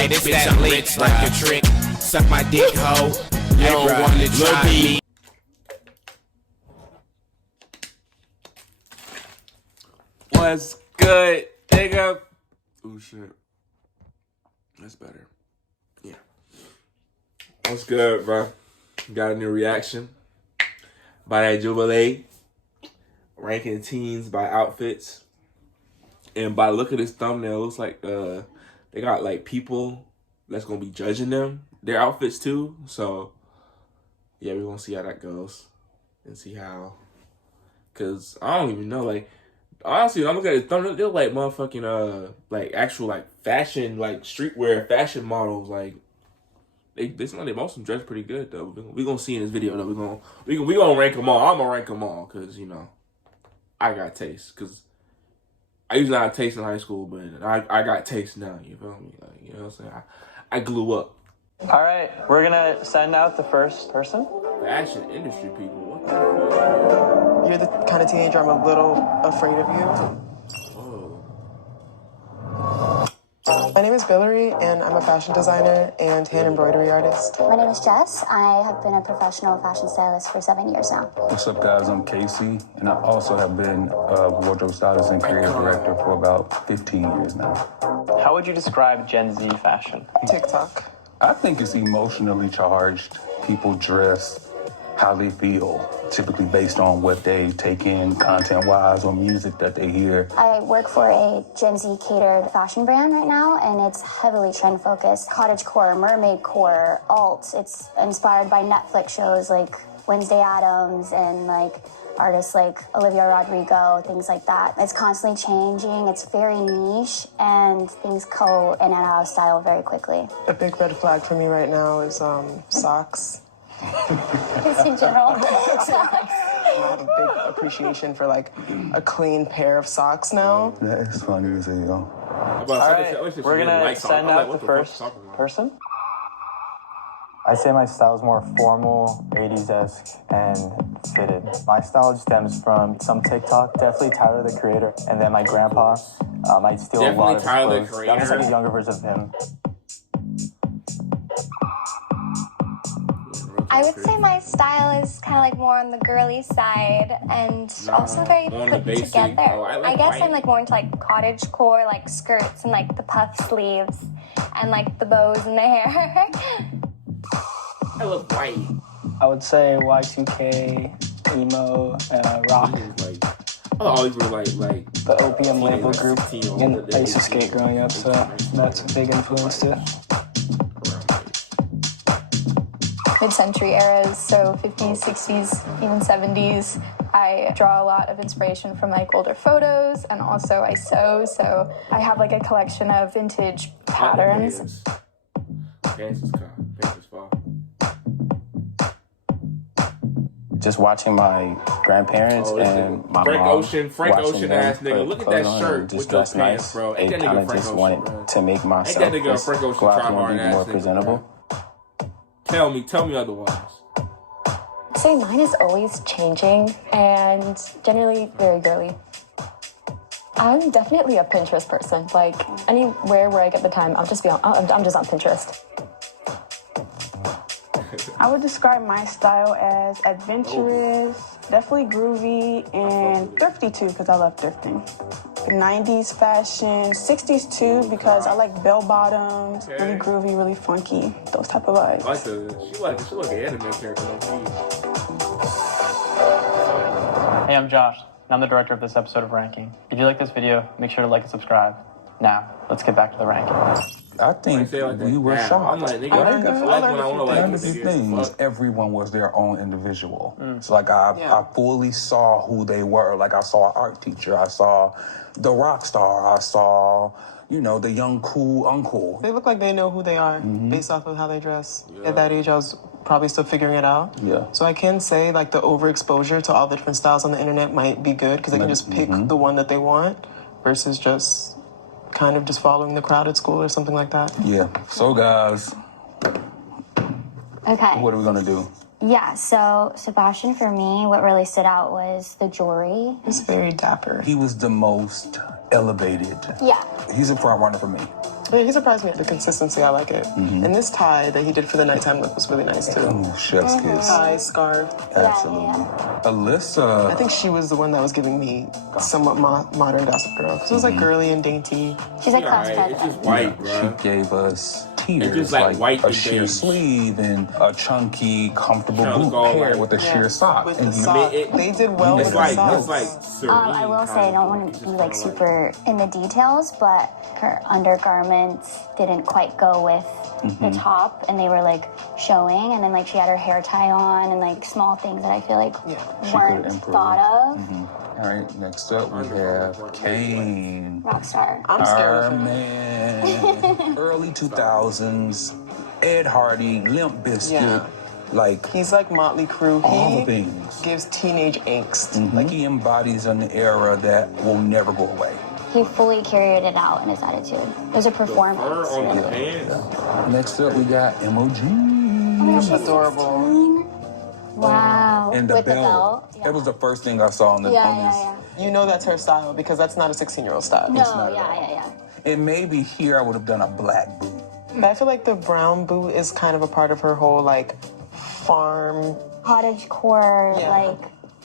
Hey, this that lit like a trick. Suck my dick, hoe. You don't wanna try me. What's good, nigga? Oh shit. That's better. Yeah. What's good, bro? Got a new reaction by that Jubilee. Ranking teens by outfits. And by the look of this thumbnail, it looks like they got like people that's gonna be judging them, their outfits too. So yeah, we're gonna see how that goes. And see how, cause I don't even know, like honestly, when I look at the thumbnail, they're like motherfucking like actual like fashion, like streetwear fashion models. Like they seem like most of them dress pretty good though. We gonna see in this video though. We gonna rank them all. I'm gonna rank them all cause you know I got taste. Cause I used to not have taste in high school, but I got taste now. You feel me? Like, you know what I'm saying? I glue up. All right, we're gonna send out the first person. Fashion industry people. What the fuck? You're the kind of teenager I'm a little afraid of you. My name is Valerie, and I'm a fashion designer and hand embroidery artist. My name is Jess. I have been a professional fashion stylist for 7 years now. What's up, guys? I'm Casey, and I also have been a wardrobe stylist and creative director for about 15 years now. How would you describe Gen Z fashion? TikTok. I think it's emotionally charged. People dress how they feel, typically based on what they take in content-wise or music that they hear. I work for a Gen Z catered fashion brand right now, and it's heavily trend-focused. Cottagecore, mermaidcore, alt. It's inspired by Netflix shows like Wednesday Addams and like artists like Olivia Rodrigo, things like that. It's constantly changing. It's very niche, and things go in and out of style very quickly. A big red flag for me right now is socks. Just in general. I have a big appreciation for like a clean pair of socks now. That is funny as hell. All right, we're gonna send out the first person. I say my style is more formal, 80s-esque, and fitted. My style stems from some TikTok, definitely Tyler, the creator, and then my grandpa. I steal a lot of his clothes. That was like a younger version of him. I would say my style is kind of like more on the girly side and also very put together. I guess I'm like more into like cottagecore, like skirts and like the puff sleeves and like the bows in the hair. I look white. I would say Y2K, emo, rock. Oh, you were like the Opium label group. And I used to skate growing up, so that's a big influence too. Mid-century eras, so 50s, 60s, even 70s. I draw a lot of inspiration from like older photos, and also I sew, so I have like a collection of vintage patterns. Pants is fall. Just watching my grandparents and my Frank mom Ocean ass nigga. Look at that shirt with those pants, bro. Ain't that nigga Frank just Ocean, wanted bro? to make myself Ain't that nigga Frank Ocean go out try there hard and be ass more nigga, presentable. bro. Tell me otherwise. I'd say mine is always changing and generally very girly. I'm definitely a Pinterest person. Like anywhere where I get the time, I'm just on Pinterest. I would describe my style as adventurous, definitely groovy, and thrifty too, because I love thrifting. 90s fashion, 60s too, because I like bell bottoms, really groovy, really funky, those type of vibes. She like an anime character. Hey, I'm Josh, and I'm the director of this episode of Ranking. If you like this video, make sure to like and subscribe. Now, let's get back to the ranking. I think we were shocked. I'm like, nigga, One of the things, everyone was their own individual. So like I fully saw who they were. Like I saw an art teacher, I saw the rock star, I saw, you know, the young cool uncle. They look like they know who they are based off of how they dress. At that age, I was probably still figuring it out. Yeah. So I can say like the overexposure to all the different styles on the internet might be good because they can just pick the one that they want versus just kind of just following the crowd at school or something like that. Yeah. So guys, Okay. what are we gonna do? Yeah, so Sebastian, for me, what really stood out was the jewelry. He's very dapper. He was the most elevated. Yeah. He's a front runner for me. Yeah, he surprised me at the consistency. I like it. And this tie that he did for the nighttime look was really nice too. Ooh, chef's kiss. Tie, scarf. Absolutely. Alyssa. I think she was the one that was giving me somewhat modern Gossip Girl. Because it was like girly and dainty. She's like cross It's just white, bro. She gave us tears, It's just like white a and sheer beige. sleeve and a chunky, comfortable Sounds boot all paired like- with a sheer sock. With And the you- sock. They did well with It's the like socks. serene. I will say I don't want to be like super in the details, but her undergarments didn't quite go with the top, and they were like showing, and then like she had her hair tie on, and like small things that I feel like She weren't could've improved. thought of. All right, next up we have Kane. Rockstar. I'm scared Our of him. man. Early 2000s, Ed Hardy, Limp Bizkit, Yeah. like He's like Motley Crue. all He the things. gives teenage angst. Like he embodies an era that will never go away. He fully carried it out in his attitude. It was a performance. Fur on the Really. pants. Next up we got MOG. She's adorable. Wow. And the With belt. the belt. That was the first thing I saw on this. Yeah. You know that's her style because that's not a 16-year-old style. No, yeah. And maybe here I would have done a black boot. But I feel like the brown boot is kind of a part of her whole like farm. Cottage core, Yeah. like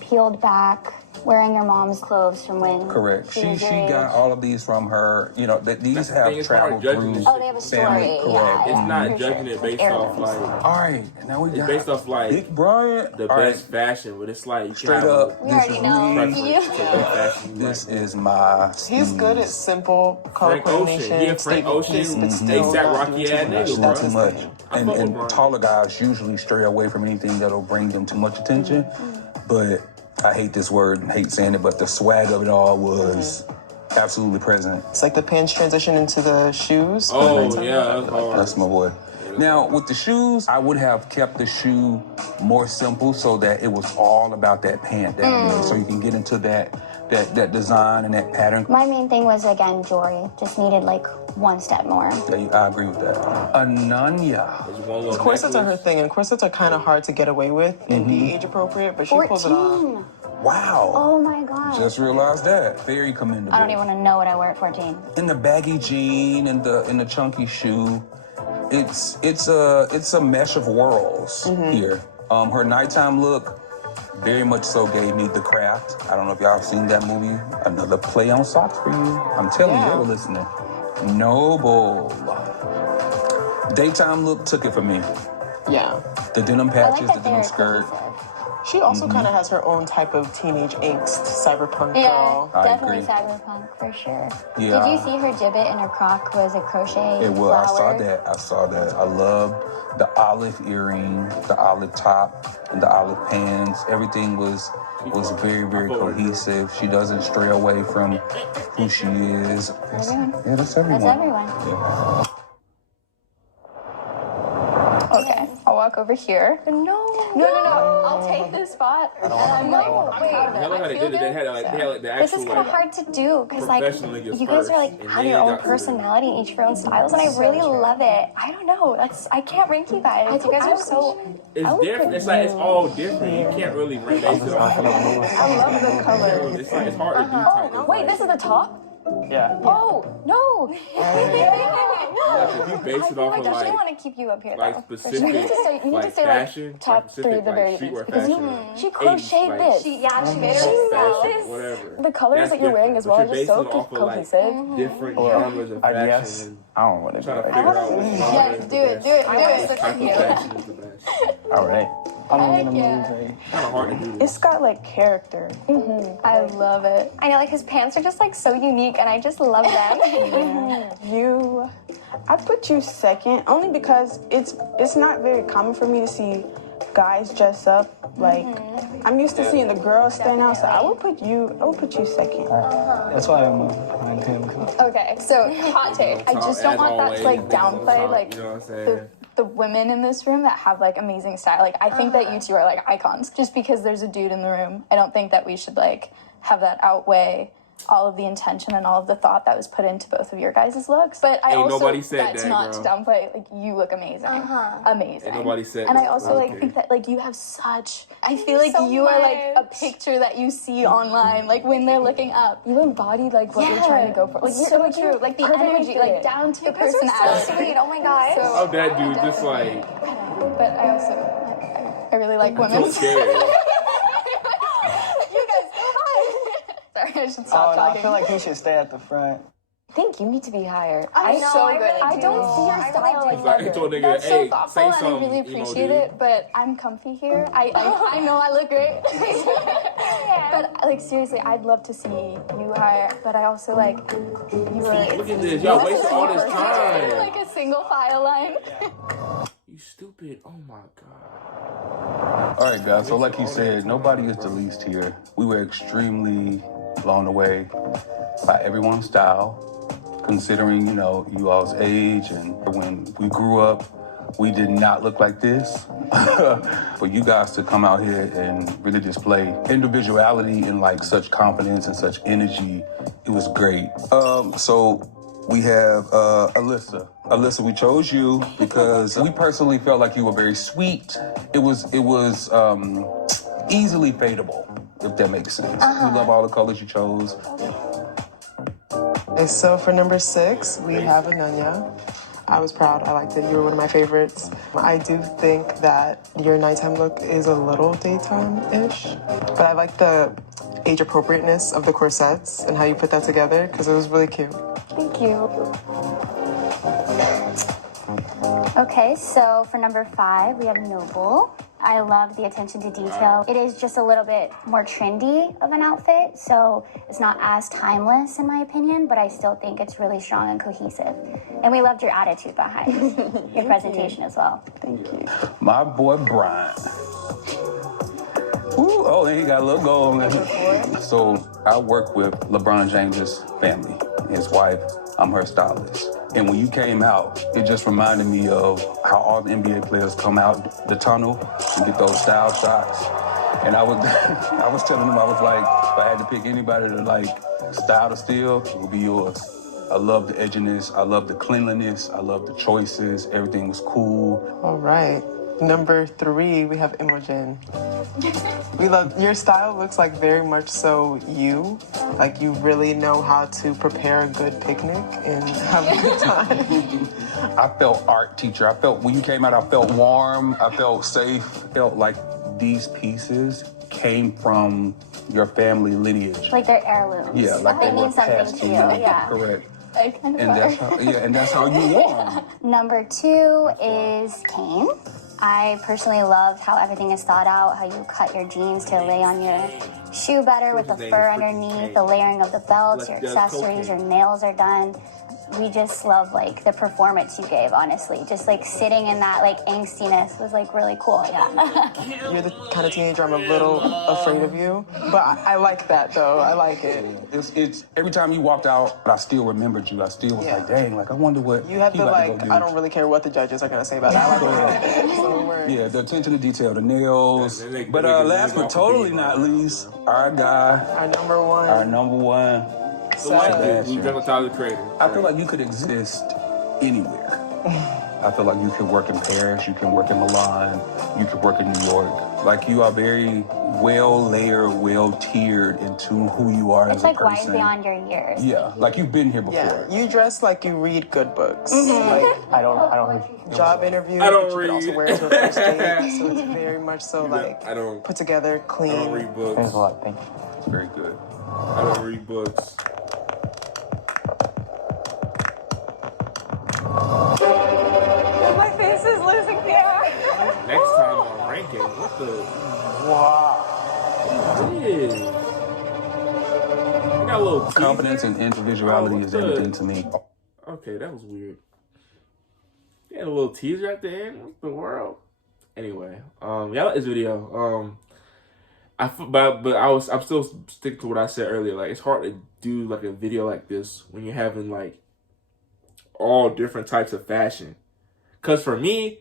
peeled back, wearing your mom's clothes from when Correct. she She was your age. got all of these from her. You know that these That's the have thing, it's hard traveled judging through. this Oh, they have a story. family. Correct. Yeah, It's not for judging sure. it based Heirlooms. off like All right, now we it's got based off like Big Bryant. the All right, best fashion, but it's like you straight can have up. We This already is know. me. preference You- to the fashion you This like. is my. He's good at simple color Frank Ocean. coordination. Yeah, Frank Ocean. but still ASAP not Rocky doing too ass much. nigga, Not That's too his much. thing. I fuck with And Brian. taller guys usually stray away from anything that'll bring them too much attention. But I hate this word, hate saying it, but the swag of it all was absolutely present. It's like the pants transition into the shoes. Oh yeah, that's hard. That's my boy. Now, with the shoes, I would have kept the shoe more simple so that it was all about that pant down there. So you can get into that design and that pattern. My main thing was, again, jewelry. Just needed like one step more. Yeah, I agree with that. Ananya. There's one little Corsets are her necklace. thing, and corsets are kind of hard to get away with and be age appropriate, but she pulls it off. 14. Wow. Oh my god. Just realized that. Very commendable. I don't even want to know what I wear at 14. In the baggy jean and the chunky shoe, it's a mesh of worlds here. Her nighttime look very much so gave me The Craft. I don't know if y'all have seen that movie. Another play on socks for you. I'm telling you, ever listening. Noble. Daytime look took it for me. Yeah. The denim I patches, like the that denim they're skirt. cohesive. She also kind of has her own type of teenage angst, cyberpunk Yeah, girl. I definitely agree. cyberpunk for sure. Yeah. Did you see her gibbet in her croc was a crochet It was. I flower? saw that. I loved the olive earring, the olive top, and the olive pants. Everything was very, very cohesive. She doesn't stray away from who she is. Everyone. Yeah, that's everyone. That's everyone. Yeah. Okay, I'll walk over here. No. I'll take this spot. And I'm like, I'm proud of it. I love how they did it. They had like the This actual is kind of like hard to do because like professional niggas you guys are like first, and have then your you own got to- personality and each of your own styles, and I really love it. I don't know. I can't rank you guys. You guys are so. it's different. It's like it's all different. You can't really base it off. I love the color. It's like it's hard to do type of Wait, this is the top? Yeah. Oh no! If you base it off I of definitely like want to keep you up here like though. specific You need to stay like like fashion, top specific, 3 of the like very streetwear because fashion. she crocheted like, this. Yeah, she made fashion, her whatever. The colors That's that you're wearing as different. well But are just so you're basing it off of, like, cohesive. different genres of I fashion. guess. And I don't know what it trying to is. figure out which genre Yes, is do the it, best. do it, do it. Which type of fashion is the best. All right. I'm gonna move a. Kind of hard to do this. It's got like character. I love it. I know, like his pants are just like so unique, and I just love them. I put you second only because it's not very common for me to see guys dress up. Like I'm used to seeing the girls stand out, so I would put you second. That's why I'm behind him. Okay, so hot take. I just don't As want that to like always, downplay top, like you know what I'm saying? the women in this room that have like amazing style. Like I think that you two are like icons. Just because there's a dude in the room, I don't think that we should like have that outweigh all of the intention and all of the thought that was put into both of your guys' looks. But I Ain't also, nobody said that's that, not girl. to downplay, like, you look amazing. Amazing. Ain't nobody said and that. I also, like, think that, like, you have such, I feel like so you are, like, a much. picture that you see online, like, when they're looking up. You embody, like, what you're trying to go for. Like, so true. Like, the energy, like, down to your personality. So sweet. Oh my gosh. So, Oh, that dude just like... but I also, I really like women. so scared. You guys, go high. Sorry, I should stop I talking. feel like he should stay at the front. I think you need to be higher. I'm so good. I don't see your style like Like, he told nigga, That's hey, so thoughtful, say and I something, really emo appreciate dude. it. But I'm comfy here. I know I look great. But like seriously, I'd love to see you higher. But I also like you were. Look at this. Y'all wasting all this time. Like a single file line. You stupid. Oh my God. All right, guys. So like he said, nobody is the least here. We were extremely blown away by everyone's style, considering, you know, you all's age. And when we grew up, we did not look like this. For you guys to come out here and really display individuality and like such confidence and such energy, it was great. So we have Alyssa. Alyssa, we chose you because we personally felt like you were very sweet. It was easily fadeable, if that makes sense. We love all the colors you chose. Okay, so for number 6, we have Ananya. I was proud. I liked it. You were one of my favorites. I do think that your nighttime look is a little daytime-ish, but I like the age appropriateness of the corsets and how you put that together because it was really cute. Thank you. Okay, so for number 5, we have Noble. I love the attention to detail. It is just a little bit more trendy of an outfit, so it's not as timeless in my opinion, but I still think it's really strong and cohesive. And we loved your attitude behind your presentation as well. Thank you. My boy Brian. Ooh, oh, and he got a little gold on it. So I work with LeBron James's family, his wife. I'm her stylist. And when you came out, it just reminded me of how all the NBA players come out the tunnel and get those style shots. And I was telling them, I was like, if I had to pick anybody to like style to steal, it would be yours. I love the edginess. I love the cleanliness. I love the choices. Everything was cool. All right. Number 3, we have Imogen. We love your style. Looks like very much so you. Like you really know how to prepare a good picnic and have a good time. I felt art teacher. I felt when you came out, I felt warm. I felt safe. I felt like these pieces came from your family lineage. Like they're heirlooms. Yeah, like they they were mean something passed to you. you. Yeah. Correct. I kind of And that's how, and that's how you won. Number 2 is Kane. I personally loved how everything is thought out, how you cut your jeans to lay on your shoe better with the fur underneath, the layering of the belts, your accessories, your nails are done. We just love like the performance you gave, honestly. Just like sitting in that like angstiness was like really cool, yeah. You're the kind of teenager I'm a little afraid of you, but I like that though. I like it. It's every time you walked out, I still remembered you. I still was like, dang, like I wonder what You have he the about to like, go do. I don't really care what the judges are gonna say about that. I like so we're- Yeah, the attention to detail, the nails. Yeah, But last but totally not least, our guy, our number 1. our number one. The white dude, Tyler the Creator. I feel like you could exist anywhere. I feel like you could work in Paris, you can work in Milan, you could work in New York. Like you are very well layered, well tiered into who you are It's as a like wise person. beyond your years. Yeah, like you've been here before. Yeah, you dress like you read good books. Like I don't job interview, I don't but you read. can also wear it to a first date. So it's very much so like I don't put together, clean. I don't read books. Thanks a lot. Thank you. It's very good. I don't read books. My face is losing hair. Next time on ranking, what the? Wow. What is? I got a little Confidence and individuality Oh, is what the- everything to me. Okay, that was weird. You had a little teaser at the end. What the world? Anyway, y'all like this video. I'm still sticking to what I said earlier. Like, it's hard to do like a video like this when you're having like all different types of fashion. Cause for me,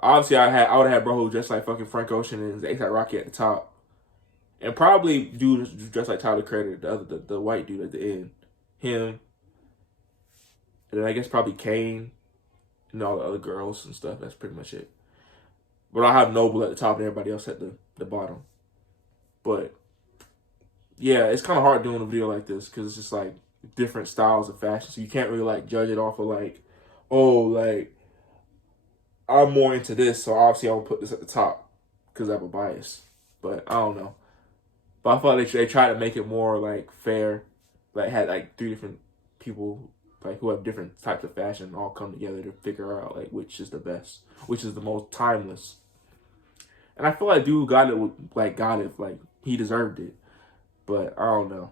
obviously I would have had bro who dressed like fucking Frank Ocean and A$AP Rocky at the top, And probably dude dressed like Tyler Creator, the white dude at the end. Him. And then I guess probably Kane and all the other girls and stuff. That's pretty much it. But I have Noble at the top and everybody else at the bottom. But yeah, it's kind of hard doing a video like this because it's just like different styles of fashion. So you can't really like judge it off of like, oh, like I'm more into this, so obviously I'll put this at the top because I have a bias. But I don't know. But I felt like they tried to make it more like fair. Like had like 3 different people like who have different types of fashion all come together to figure out like which is the best, which is the most timeless. And I feel like dude got it like he deserved it. But I don't know.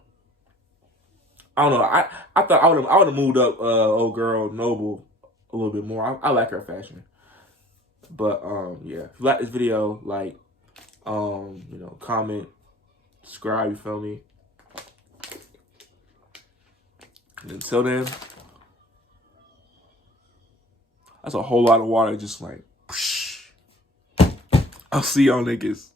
I thought I would have moved up old girl Noble a little bit more. I like her fashion. But yeah, if you like this video, like you know, comment, subscribe, you feel me? And until then, that's a whole lot of water just like I'll see y'all niggas.